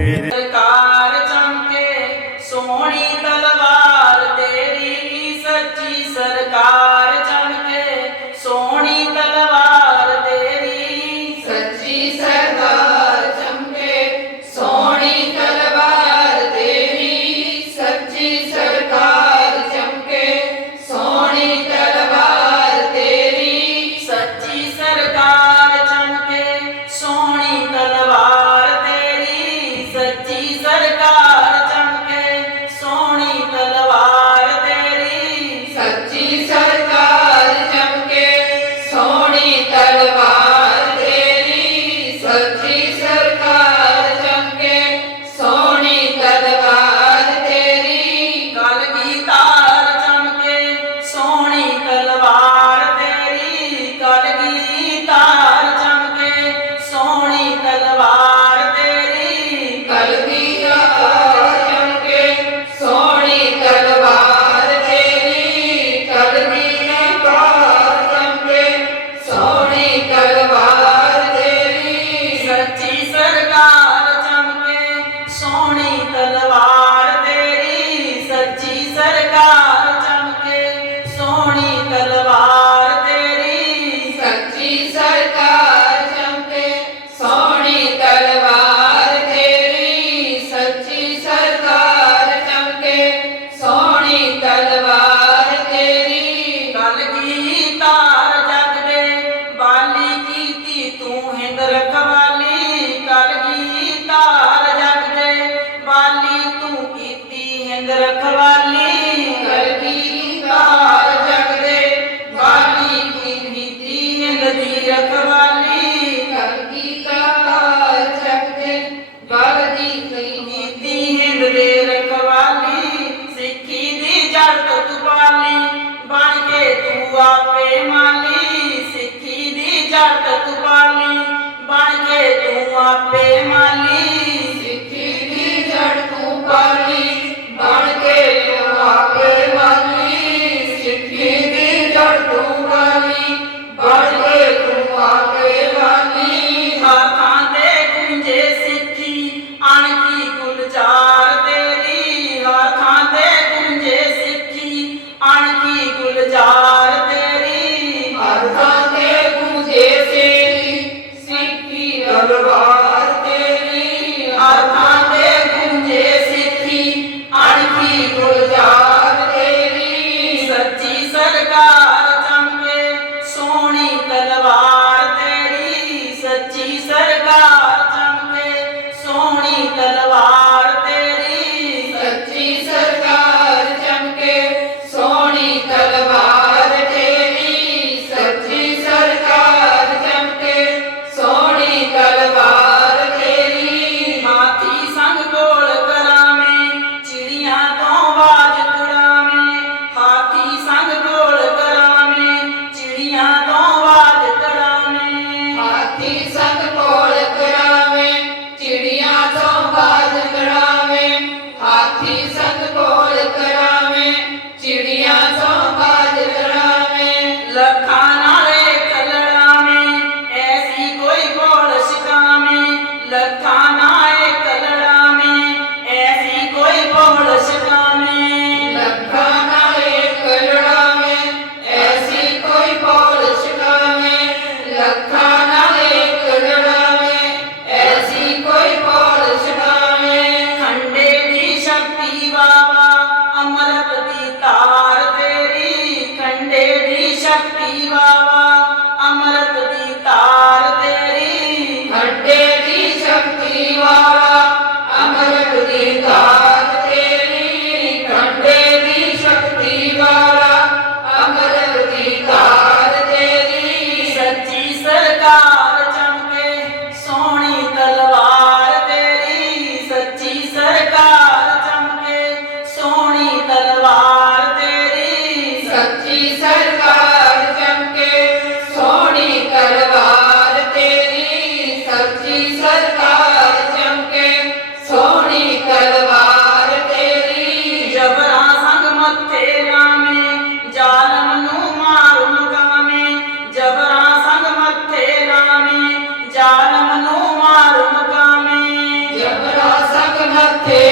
ਮੇਰੇ Sita Lava. মাপে মালিক। Cante.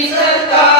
Jesus God.